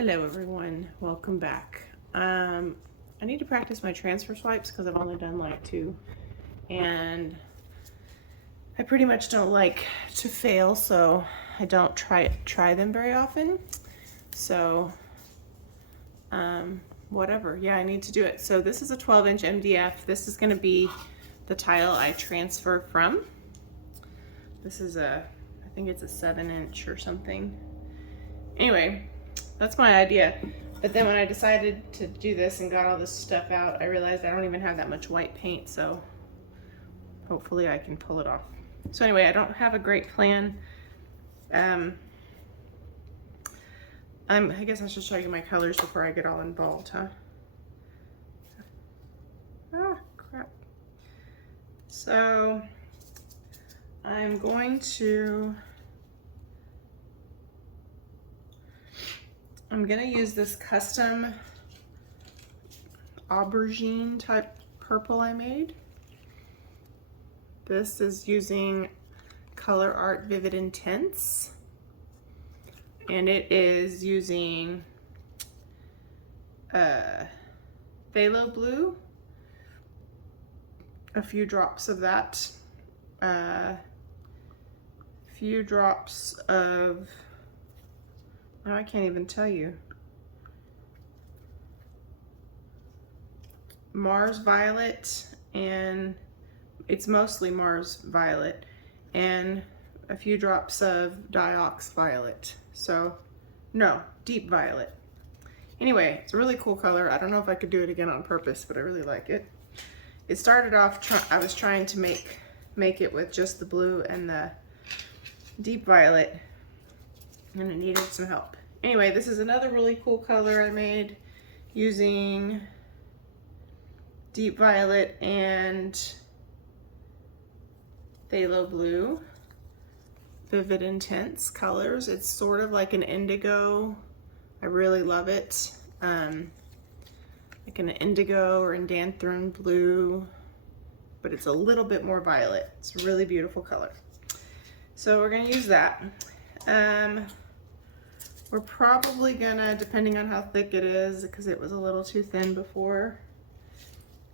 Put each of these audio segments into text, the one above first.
Hello everyone, welcome back. I need to practice my transfer swipes because I've only done like 2, and I pretty much don't like to fail, so I don't try them very often. So whatever, yeah, I need to do it. So this is a 12-inch MDF. This is going to be the tile I transfer from. This is I think it's a 7-inch or something. Anyway, that's my idea. But then when I decided to do this and got all this stuff out, I realized I don't even have that much white paint, so hopefully I can pull it off. So anyway, I don't have a great plan. I guess I should show you my colors before I get all involved, huh? Ah, crap. So I'm going to use this custom aubergine type purple I made. This is using Colourarte Vivid Intense, and it is using phthalo blue, a few drops of that, few drops of, oh, I can't even tell you, Mars Violet, and it's mostly Mars Violet, and a few drops of Diox Violet. So, no, Deep Violet. Anyway, it's a really cool color. I don't know if I could do it again on purpose, but I really like it. It started off, I was trying to make it with just the blue and the Deep Violet, and it needed some help. Anyway, this is another really cool color I made using Deep Violet and phthalo blue, Vivid Intense colors. It's sort of like an indigo. I really love it. Like an indigo or indanthrone blue, but it's a little bit more violet. It's a really beautiful color. So we're gonna use that. We're probably gonna, depending on how thick it is, because it was a little too thin before,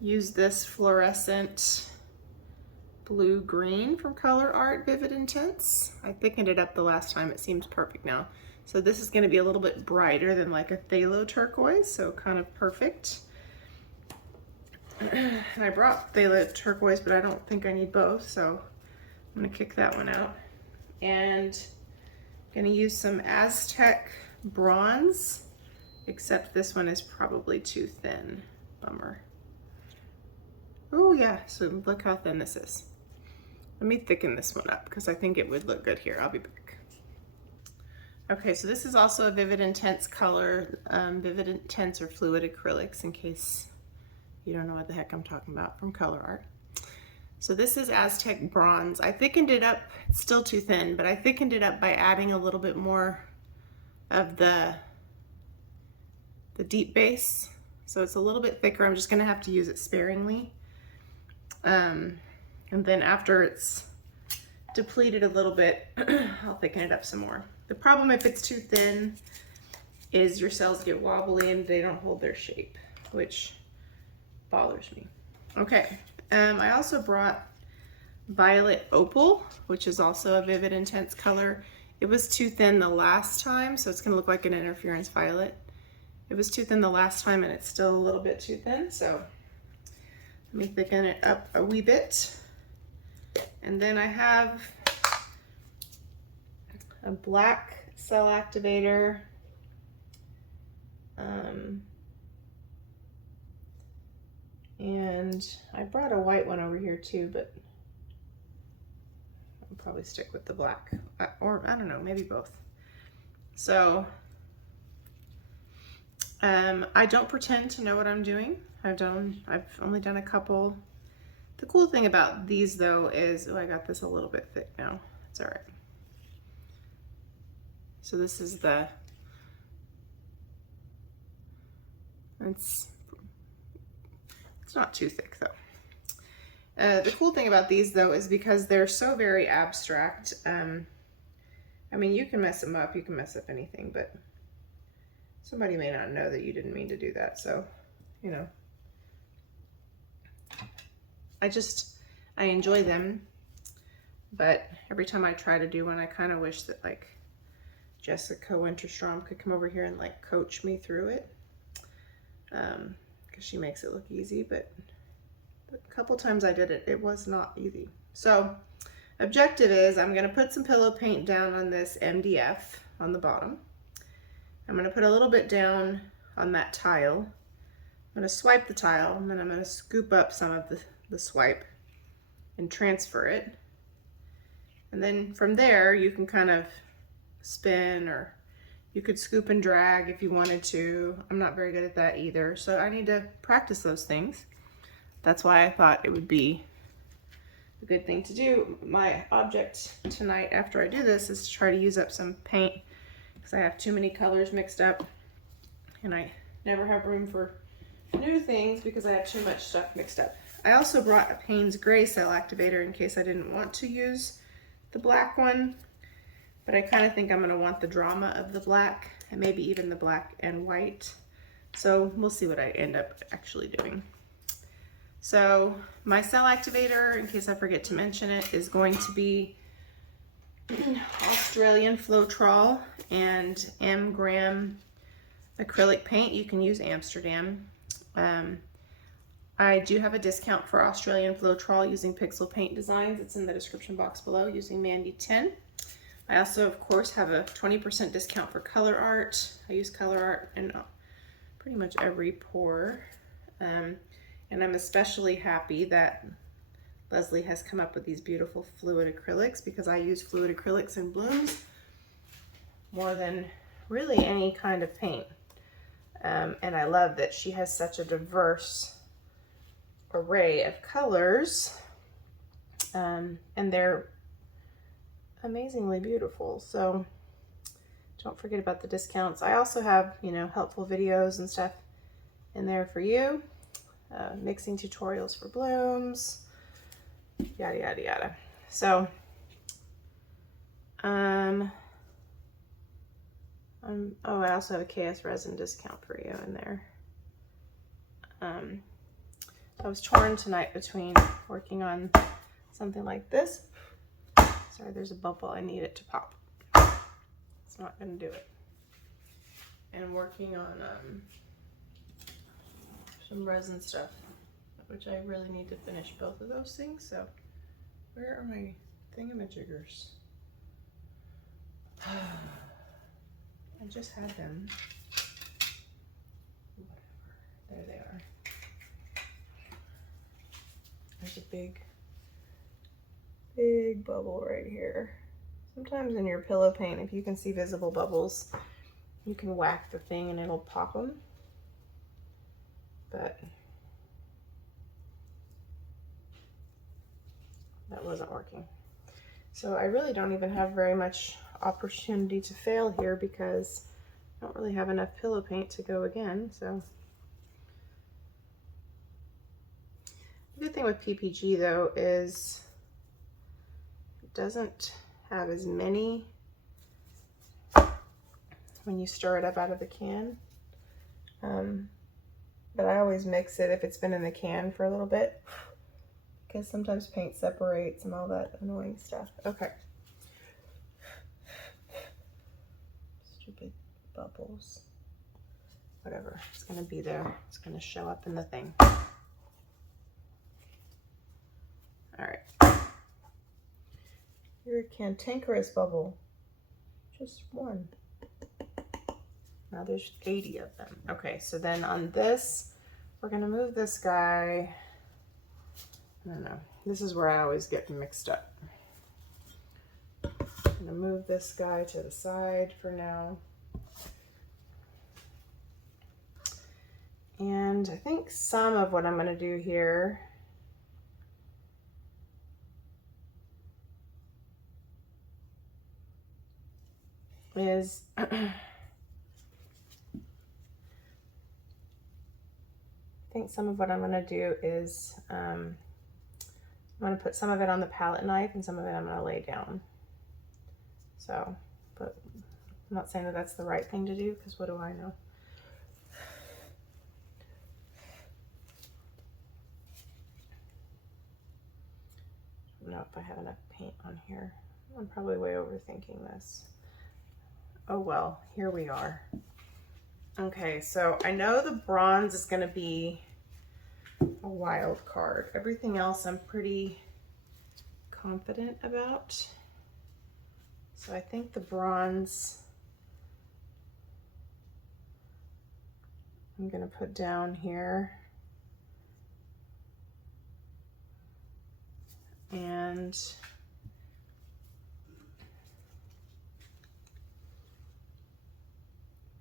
use this Fluorescent blue-green from Colourarte Vivid Intense. I thickened it up the last time. It seems perfect now. So this is gonna be a little bit brighter than like a phthalo turquoise, so kind of perfect. And I brought phthalo turquoise, but I don't think I need both, so I'm gonna kick that one out. And I'm gonna use some Aztec bronze, except this one is probably too thin. Bummer. Oh yeah, so look how thin this is. Let me thicken this one up because I think it would look good here. I'll be back. Okay, so this is also a Vivid Intense color, Vivid Intense or Fluid Acrylics, in case you don't know what the heck I'm talking about, from Colourarte. So this is Aztec bronze. I thickened it up, it's still too thin, but I thickened it up by adding a little bit more of the deep base. So it's a little bit thicker. I'm just gonna have to use it sparingly. And then after it's depleted a little bit, I'll thicken it up some more. The problem if it's too thin is your cells get wobbly and they don't hold their shape, which bothers me. Okay, I also brought Violet Opal, which is also a Vivid Intense color. It was too thin the last time, so it's gonna look like an interference violet. It was too thin the last time and it's still a little bit too thin, so let me thicken it up a wee bit. And then I have a black cell activator. And I brought a white one over here too, but I'll probably stick with the black, or I don't know, maybe both. So I don't pretend to know what I'm doing. I've only done a couple. The cool thing about these though is, oh, I got this a little bit thick now. It's all right. So this is it's not too thick though. The cool thing about these though is because they're so very abstract. I mean, you can mess them up, you can mess up anything, but Somebody may not know that you didn't mean to do that, so, you know. I enjoy them, but every time I try to do one, I kind of wish that like Jessica Winterstrom could come over here and like coach me through it, because she makes it look easy, but a couple times I did it, it was not easy. So objective is I'm going to put some pillow paint down on this MDF on the bottom. I'm going to put a little bit down on that tile. I'm going to swipe the tile, and then I'm going to scoop up some of the swipe and transfer it. And then from there, you can kind of spin, or you could scoop and drag if you wanted to. I'm not very good at that either, so I need to practice those things. That's why I thought it would be a good thing to do. My object tonight after I do this is to try to use up some paint, because I have too many colors mixed up, and I never have room for new things because I have too much stuff mixed up. I also brought a Payne's Gray cell activator in case I didn't want to use the black one, but I kind of think I'm going to want the drama of the black, and maybe even the black and white. So we'll see what I end up actually doing. So my cell activator, in case I forget to mention it, is going to be Australian Floetrol and M-gram acrylic paint. You can use Amsterdam. I do have a discount for Australian Floetrol using Pixel Paint Designs. It's in the description box below using Mandy 10. I also, of course, have a 20% discount for Colourarte. I use Colourarte in pretty much every pour. And I'm especially happy that Leslie has come up with these beautiful fluid acrylics, because I use fluid acrylics in blooms more than really any kind of paint. And I love that she has such a diverse array of colors, and they're amazingly beautiful. So don't forget about the discounts. I also have, you know, helpful videos and stuff in there for you, mixing tutorials for blooms, yada yada yada. So oh, I also have a KS resin discount for you in there. I was torn tonight between working on something like this. Sorry, there's a bubble. I need it to pop. It's not going to do it. And working on some resin stuff, which I really need to finish both of those things. So where are my thingamajiggers? I just had them. Whatever. There they are. There's a big bubble right here. Sometimes in your pillow paint, if you can see visible bubbles, you can whack the thing and it'll pop them. But that wasn't working. So I really don't even have very much opportunity to fail here, because I don't really have enough pillow paint to go again. So the good thing with PPG though is it doesn't have as many when you stir it up out of the can. But I always mix it if it's been in the can for a little bit, because sometimes paint separates and all that annoying stuff. Okay. Stupid bubbles. Whatever, it's gonna be there. It's gonna show up in the thing. All right. You're a cantankerous bubble. Just one. Now there's 80 of them. Okay, so then on this, we're gonna move this guy. I don't know. This is where I always get mixed up. I'm gonna move this guy to the side for now. And I think some of what I'm gonna do here is I think some of what I'm going to do is I'm going to put some of it on the palette knife and some of it I'm going to lay down. So, but I'm not saying that that's the right thing to do, because what do I know? don't know if I have enough paint on here. I'm probably way overthinking this. Oh well, here we are. Okay, so I know the bronze is gonna be a wild card. Everything else I'm pretty confident about. So I think the bronze I'm gonna put down here. And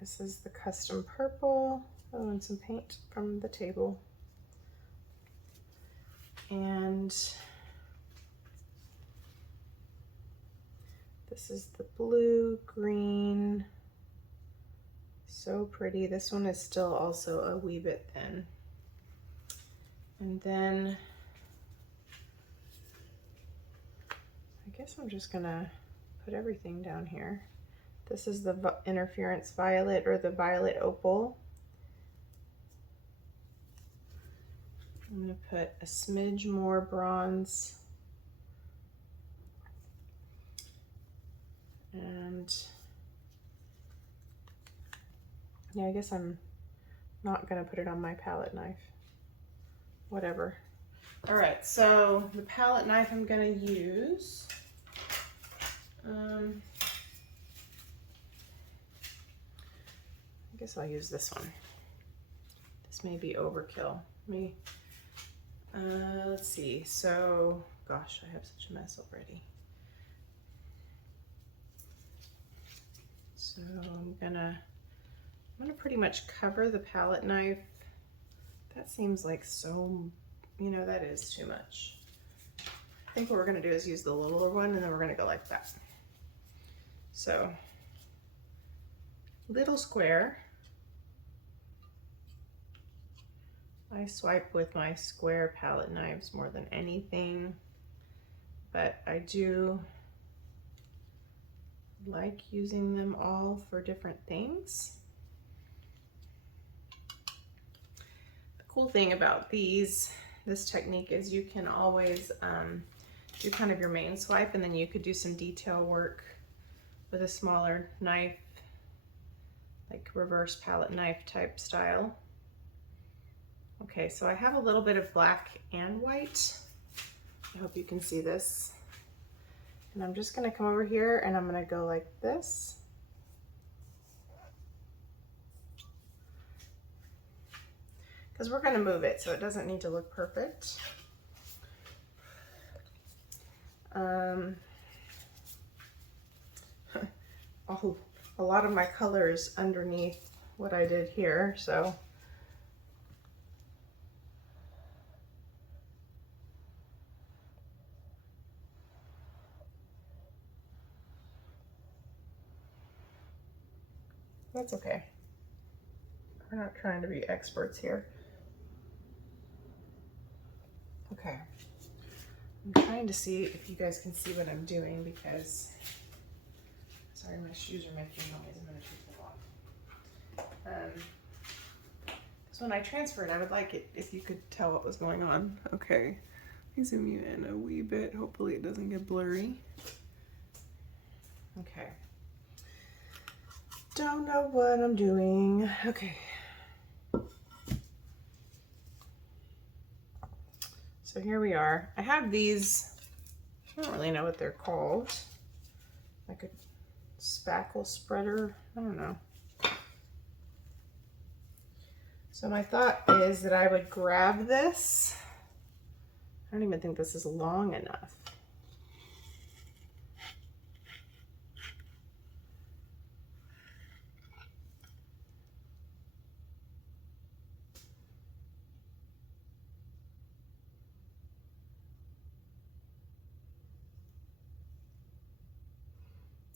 this is the custom purple. Oh, and some paint from the table. And this is the blue, green. So pretty. This one is still also a wee bit thin. And then I guess I'm just gonna put everything down here. This is the interference violet or the violet opal. I'm gonna put a smidge more bronze. And yeah, I guess I'm not gonna put it on my palette knife. Whatever. All right, so the palette knife I'm gonna use. I guess I'll use this one. This may be overkill. Let's see. So, gosh, I have such a mess already. So I'm gonna pretty much cover the palette knife. That seems like so, you know, that is too much. I think what we're gonna do is use the littler one and then we're gonna go like that. So, little square. I swipe with my square palette knives more than anything, but I do like using them all for different things. The cool thing about this technique is you can always do kind of your main swipe, and then you could do some detail work with a smaller knife, like reverse palette knife type style. Okay, so I have a little bit of black and white. I hope you can see this. And I'm just gonna come over here and I'm gonna go like this. Because we're gonna move it, so it doesn't need to look perfect. A lot of my colors underneath what I did here, so. That's okay. We're not trying to be experts here. Okay. I'm trying to see if you guys can see what I'm doing because, sorry, my shoes are making noise. I'm gonna take them off. So when I transferred, I would like it if you could tell what was going on. Okay, let me zoom you in a wee bit. Hopefully it doesn't get blurry. Okay. Don't know what I'm doing. Okay. So here we are. I have these, I don't really know what they're called. Like a spackle spreader, I don't know. So my thought is that I would grab this. I don't even think this is long enough.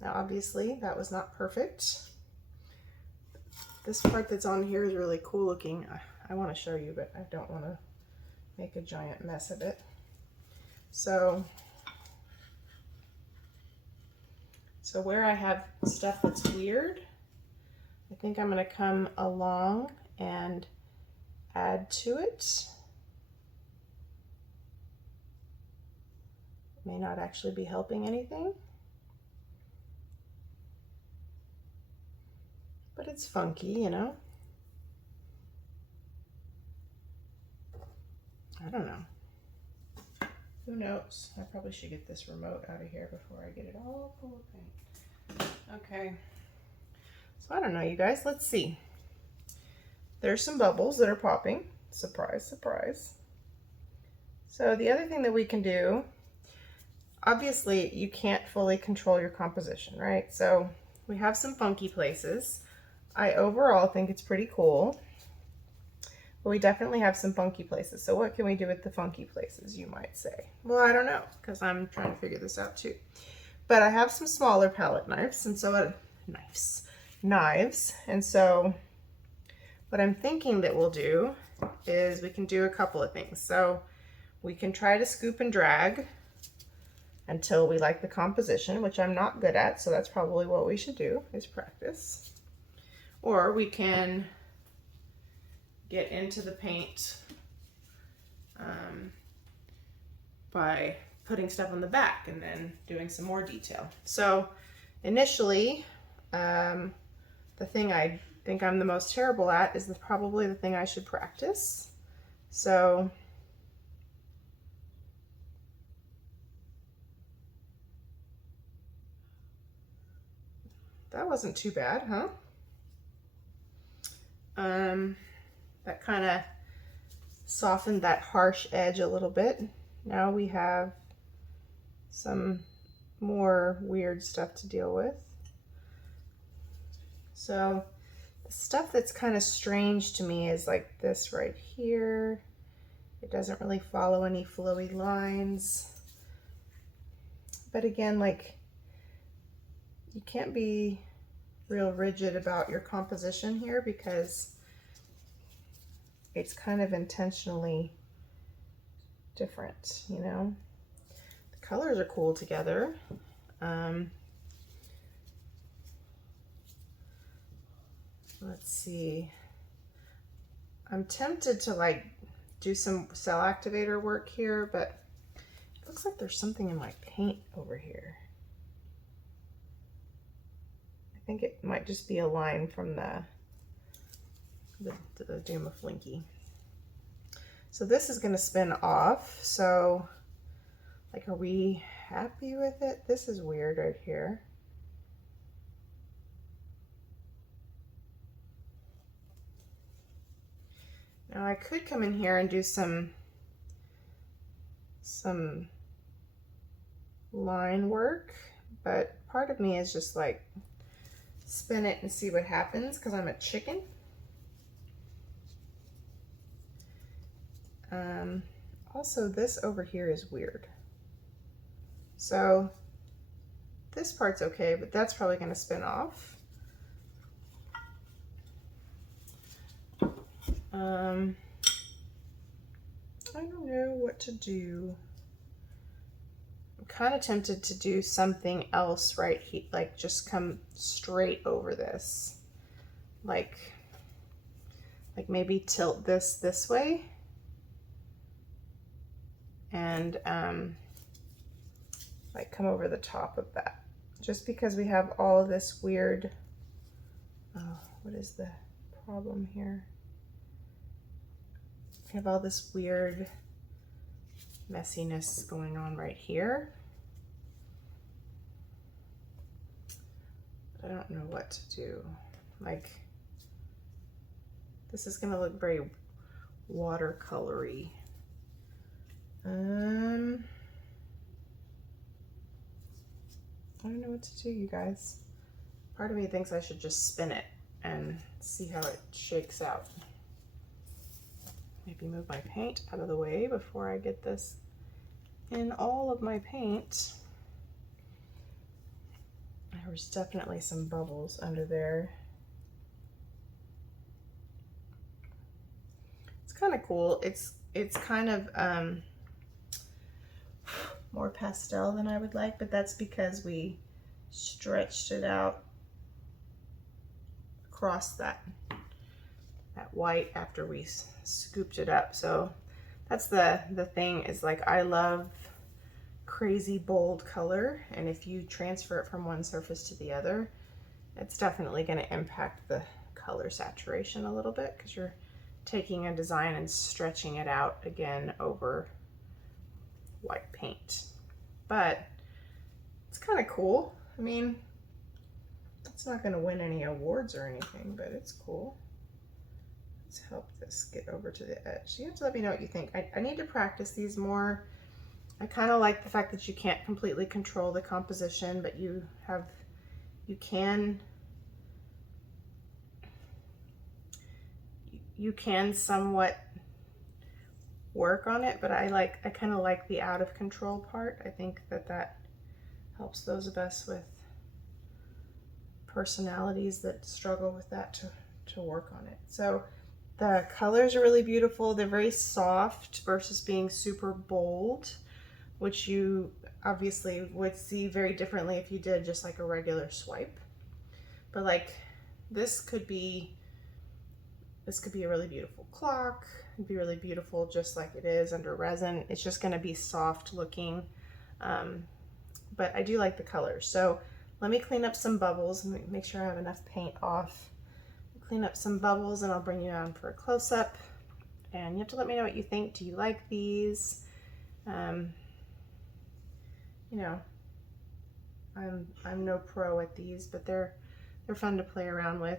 Now obviously that was not perfect. This part that's on here is really cool looking. I want to show you, but I don't want to make a giant mess of it. So where I have stuff that's weird, I think I'm going to come along and add to it. may not actually be helping anything. But it's funky, you know? I don't know. Who knows? I probably should get this remote out of here before I get it all full of paint. Okay. So I don't know, you guys. Let's see. There's some bubbles that are popping. Surprise, surprise. So the other thing that we can do, obviously you can't fully control your composition, right? So we have some funky places. I overall think it's pretty cool, but we definitely have some funky places. So what can we do with the funky places, you might say? Well, I don't know, because I'm trying to figure this out too. But I have some smaller palette knives, and so knives. And so what I'm thinking that we'll do is we can do a couple of things. So we can try to scoop and drag until we like the composition, which I'm not good at, so that's probably what we should do, is practice. Or we can get into the paint by putting stuff on the back and then doing some more detail. So initially, the thing I think I'm the most terrible at is probably the thing I should practice. So that wasn't too bad, huh? That kind of softened that harsh edge a little bit. Now we have some more weird stuff to deal with. So the stuff that's kind of strange to me is like this right here. It doesn't really follow any flowy lines. But again, like, you can't be real rigid about your composition here because it's kind of intentionally different, you know? The colors are cool together. Let's see. I'm tempted to like do some cell activator work here, but it looks like there's something in my paint over here. I think it might just be a line from the Duma Flinky. So this is going to spin off. So, like, are we happy with it? This is weird right here. Now I could come in here and do some line work, but part of me is just like, spin it and see what happens because I'm a chicken. Also, this over here is weird. So this part's okay, but that's probably going to spin off. I don't know what to do. I'm kind of tempted to do something else right here, like just come straight over this. Like maybe tilt this way. And like come over the top of that. Just because we have all of this weird, oh, what is the problem here? We have all this weird messiness going on right here. I don't know what to do. Like, this is gonna look very watercolory. I don't know what to do, you guys. Part of me thinks I should just spin it and see how it shakes out. Maybe move my paint out of the way before I get this in all of my paint. There's definitely some bubbles under there. It's kind of cool. It's kind of more pastel than I would like, but that's because we stretched it out across that white after we scooped it up. So that's the thing, is like, I love crazy bold color, and if you transfer it from one surface to the other, it's definitely going to impact the color saturation a little bit, because you're taking a design and stretching it out again over white paint. But it's kind of cool. I mean, it's not going to win any awards or anything, but it's cool. Let's help this get over to the edge. So you have to let me know what you think. I need to practice these more. I kind of like the fact that you can't completely control the composition, but you can somewhat work on it, but I kind of like the out of control part. I think that helps those of us with personalities that struggle with that to work on it. So the colors are really beautiful. They're very soft versus being super bold, which you obviously would see very differently if you did just like a regular swipe. But like this could be a really beautiful clock. It'd be really beautiful just like it is under resin. It's just going to be soft looking, but I do like the colors. So let me clean up some bubbles and make sure I have enough paint off. Clean up some bubbles and I'll bring you on for a close-up. And you have to let me know what you think. Do you like these? You know, I'm no pro at these, but they're fun to play around with.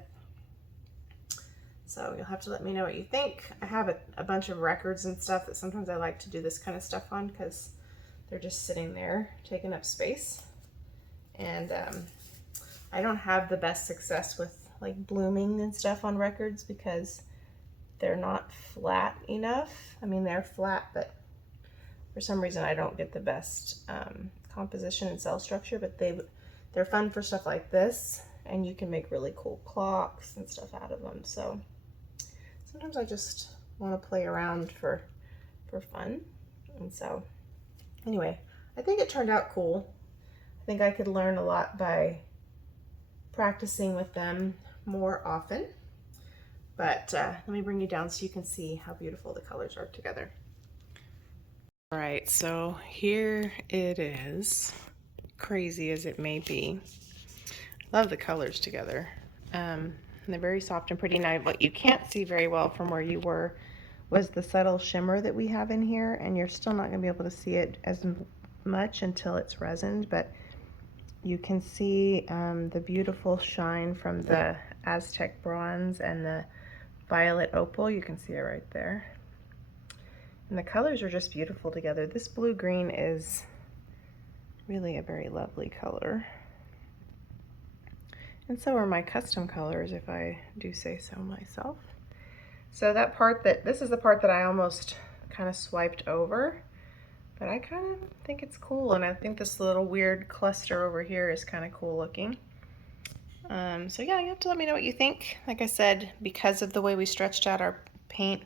So you'll have to let me know what you think. I have a bunch of records and stuff that sometimes I like to do this kind of stuff on, because they're just sitting there taking up space. And I don't have the best success with like blooming and stuff on records because they're not flat enough. I mean, they're flat, but for some reason I don't get the best composition and cell structure, but they're fun for stuff like this, and you can make really cool clocks and stuff out of them. So sometimes I just want to play around for fun. And so anyway, I think it turned out cool. I think I could learn a lot by practicing with them more often. But let me bring you down so you can see how beautiful the colors are together. All right, so here it is, crazy as it may be. Love the colors together. And they're very soft and pretty. Now, what you can't see very well from where you were was the subtle shimmer that we have in here, and you're still not going to be able to see it as much until it's resined, but you can see the beautiful shine from the Aztec bronze and the violet opal. You can see it right there. And the colors are just beautiful together. This blue-green is really a very lovely color. And so are my custom colors, if I do say so myself. So that part this is the part that I almost kind of swiped over, but I kind of think it's cool, and I think this little weird cluster over here is kind of cool looking. So yeah, you have to let me know what you think. Like I said, because of the way we stretched out our paint,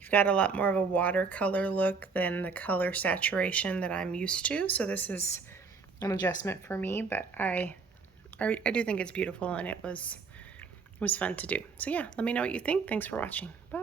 you've got a lot more of a watercolor look than the color saturation that I'm used to. So this is an adjustment for me, but I do think it's beautiful, and it was fun to do. So yeah, let me know what you think. Thanks for watching. Bye.